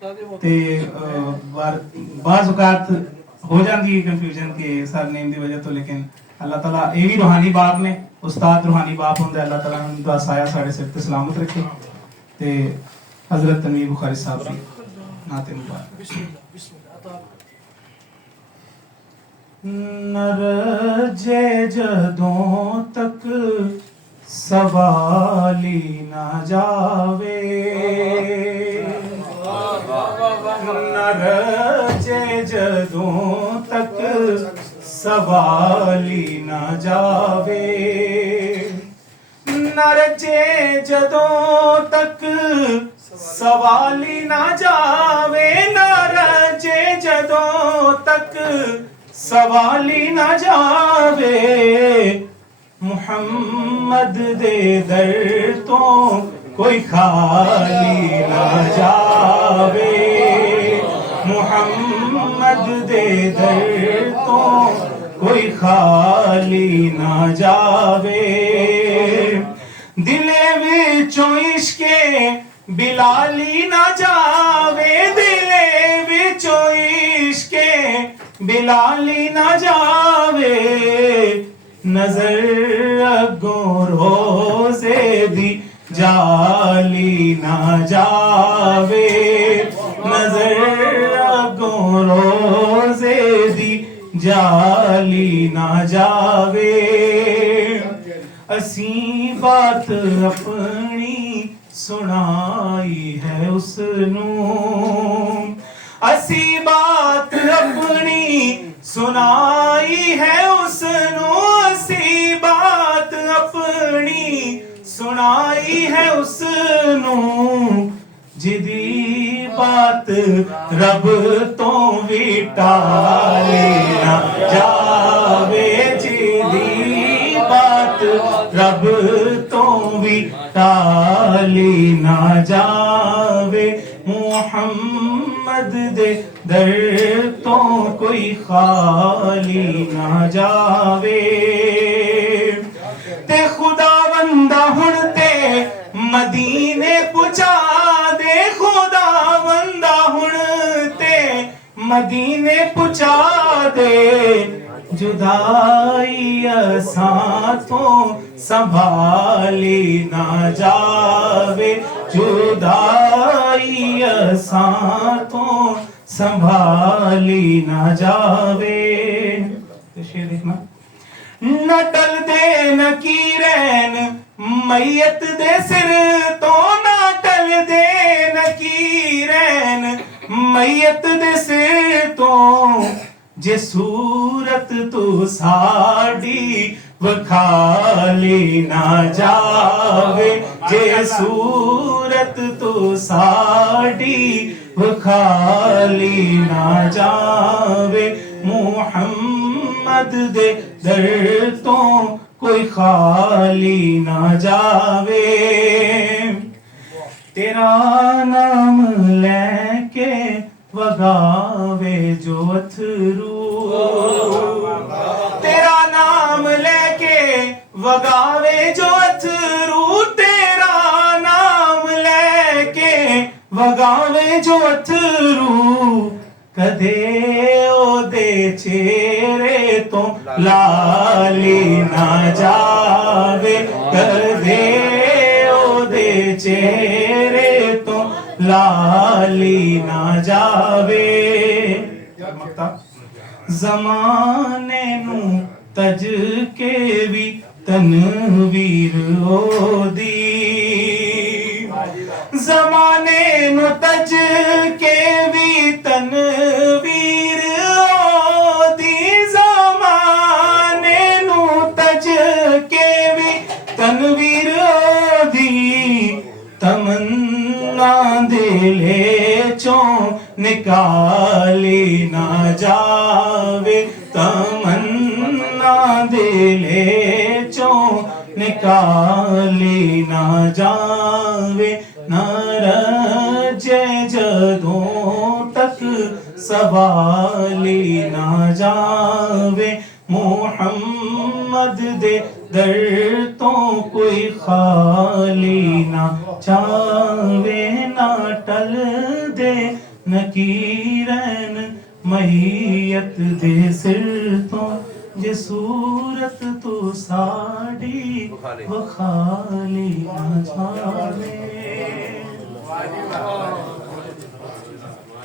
ते बाज़ औकात हो जाती है कंफ्यूजन के सर नेम की वजह तो, लेकिन अल्लाह ताला ये भी रूहानी बाप ने, उस्ताद रूहानी बाप होंगे, अल्लाह ताला उनका साया साढ़े सिर ते सलामत रखे। ते हजरत तनवीर बुखारी साहब की नाते मुबारक। न रजे जदों तक सवाली ना जावे, न रजे जदों तक सवाली ना जावे, न रजे जदों तक सवाली ना जावे, न रजे जदों तक सवाली ना जावे, मुहम्मद दे दर तो कोई खाली ना जावे, मुहम्मद दे दर तो कोई खाली ना जावे, दिले विचों इश्के बिलाली ना जावे, दिले विचों इश्के बिलाली ना जावे, नजर अगों रोज़े दी जाली ना जावे, नजर अगों रोज़े दी जाली ना जावे, असी बात अपनी सुनाई है उसनू, असी बात अपनी सुनाई है उसनू, असी बात अपनी सुनाई है उसनू, जिदी बात रब तो भी टाली ना जावे, जिदी बात रब तो भी टाली ना जावे, मुहम्मद दे दर तो कोई खाली ना जावे, ते खुदा बंदा हुण ते मदीने पुचा दे, खुदा बंदा हुण ते मदीने पुचा दे, जुदाई असां तो संभाली ना जावे, जुदाई असां तो संभाली ना जावे। शेर देखना, न टल दे न कीरैन मैयत दे सिर तो, न टल दे न कीरैन मैयत दे सिर तो, जे सूरत तू साड़ी वखाली ना जावे, जे सूरत तू साड़ी वखाली ना जावे, मुहम्मद दे दर तो कोई खाली ना जावे, तेरा नाम लेके वगावे जो अथरू, तेरा नाम लेके वगावे जो अथरू, तेरा नाम लेके वगावे जो अथरू, कदे ओदे चेहरे तो लाली ना जावे, कदे ओदे चेहरे तो लाली ना जावे, ज़माने नू तज के भी तनवीर ओदी, ज़माने नू तज के भी तनवीर ओदी, ज़माने नू तज के भी तनवीर ओदी, तमन्ना दिले चों निकाली ना जावे, तमन्ना दिले चों निकाली ना जावे, न रजे जदों तक सवाली ना जावे, मुहम्मद दे दर तो कोई खाली ना जावे, ना टल दे नकीरन महीयत दे सिर तो जे सूरत तू साड़ी वो खाली ना जावे।